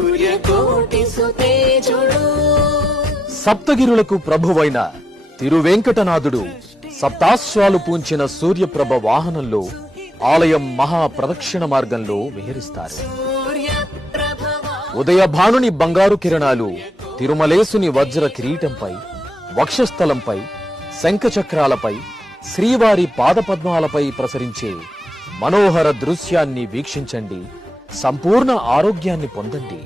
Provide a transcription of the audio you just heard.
సూర్యకోటి సుతేజుడు సప్తగిరులకు ప్రభువైన తిరువెంకటనాథుడు సప్తాశ్వాలు పూంచిన సూర్యప్రభ వాహనంలో ఆలయం మహా ప్రదక్షిణ మార్గంలో విహరిస్తారు. ఉదయ భానుని బంగారు కిరణాలు తిరుమలేసుని వజ్ర కిరీటంపై, వక్షస్థలంపై, శంఖచక్రాలపై, శ్రీవారి పాదపద్మాలపై ప్రసరించే మనోహర దృశ్యాన్ని వీక్షించండి. సంపూర్ణ ఆరోగ్యాన్ని పొందండి.